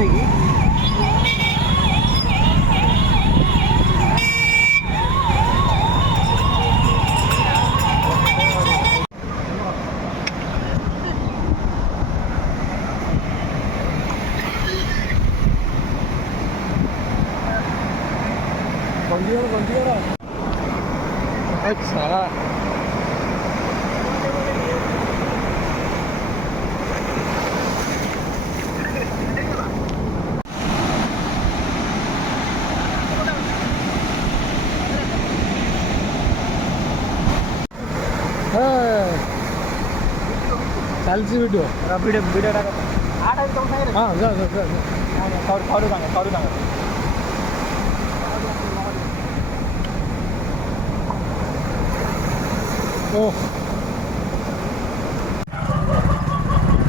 କି अच्छा चलती वीडियो वीडियो हाँ जा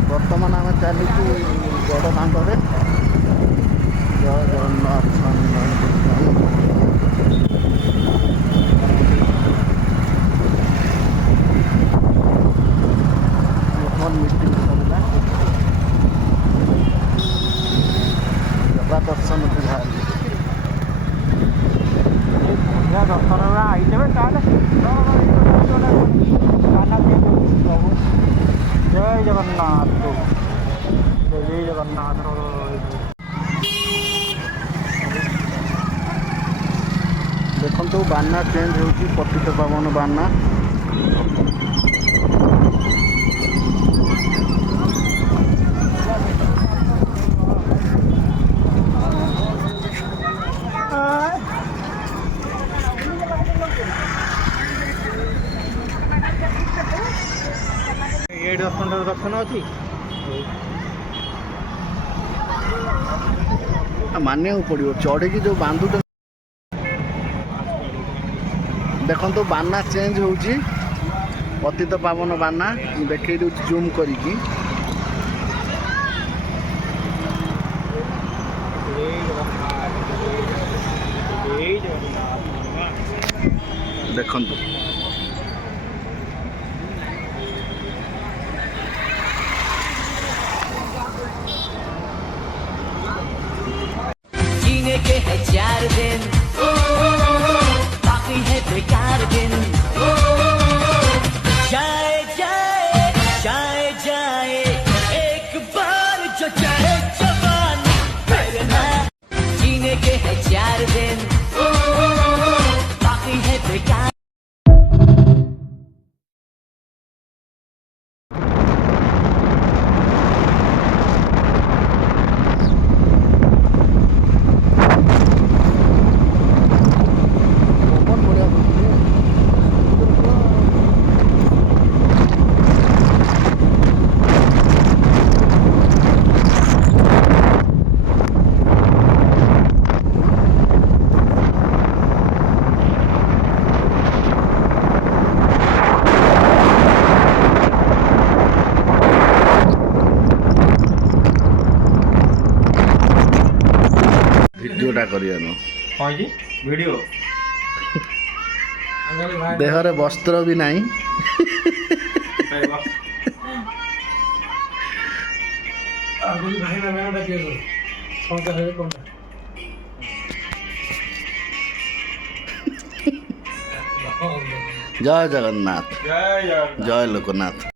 बर्तमान आम चली बड़ दाण्डे जय जगन्नाथ मीटिंग सरला जगह दर्शन को बाहर दर्शन आईते जय जगन्नाथ जय जगन्नाथ देखो बाना चेंज होती पतित पावन बाना ये दर्शन अच्छी मानिया पड़ो चढ़ी जो बांधु देखो तो बाना चेंज होची पतित पावन बाना देखे जूम करी देखो जीने के है 4 दिन बाकी है बेकार दिन जाए जाए जाए जाए एक बार जो चाहे जवानी फिर ना जीने के है 4 दिन बाकी है बेकार वीडियोटा करिया वीडियो देहरे वस्त्र भी नहीं जय जगन्नाथ जय लोकनाथ।